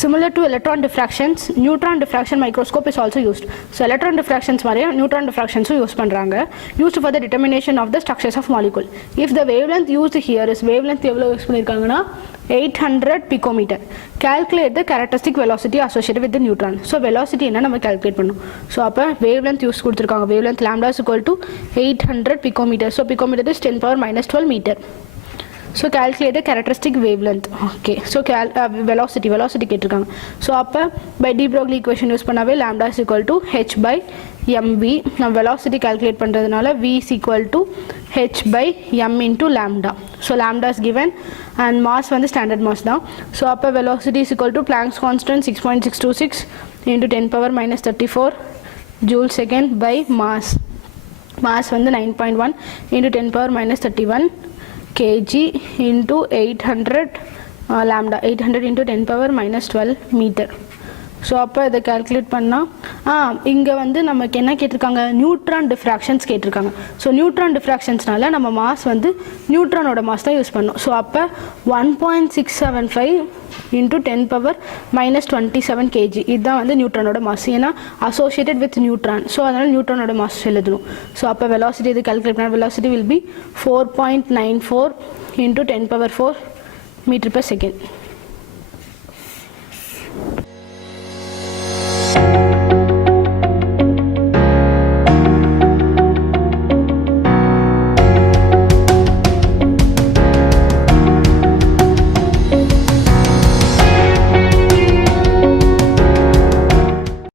Similar to electron diffractions, neutron diffraction microscope is also used. So electron diffractions மாதிரியே neutron diffractions use பண்றாங்க, used for the determination of the structures of molecule. If the wavelength used here is wavelength எவ்வளவு use பண்ணிருக்காங்கன்னா 800 picometer. Calculate the characteristic velocity associated with the neutron. So velocity என்ன நம்ம calculate பண்ணணும். So அப்ப wavelength use கொடுத்திருக்காங்க, wavelength lambda is equal to 800 picometer. So picometer is 10 power minus 12 meter. So calculate the characteristic wavelength. Okay, so velocity கேட்டிருக்காங்க. So அப்ப by de Broglie equation use பண்ணாவே lambda is equal to h by mv. நம்ம velocity calculate பண்றதுனால v is equal to h by m into lambda. So lambda is given and mass வந்து standard mass தான். So அப்ப velocity is equal to Planck's constant 6.626 into 10 power minus 34 joule second by mass. Mass வந்து 9.1 into 10 power minus 31 kg into 800 lambda, 800 into 10 power minus 12 meter. So அப்போ இதை calculate பண்ணால் இங்கே வந்து நமக்கு என்ன கேட்டிருக்காங்க, நியூட்ரான் டிஃப்ராக்ஷன்ஸ் கேட்டிருக்காங்க. ஸோ நியூட்ரான் டிஃப்ராக்ஷன்ஸ்னால நம்ம மாஸ் வந்து நியூட்ரானோட மாஸ் தான் யூஸ் பண்ணோம். ஸோ அப்போ 1.675 into 10 power minus 27 kg இதுதான் வந்து நியூட்ரானோட மாஸ், ஏன்னா அசோசியேட்டட் வித் நியூட்ரான். ஸோ அதனால் நியூட்ரானோட மாஸ் எழுதணும். ஸோ அப்போ வெலாசிட்டி இது கால்குலேட் பண்ணால் velocity will be 4.94 into 10 power 4 meter per second.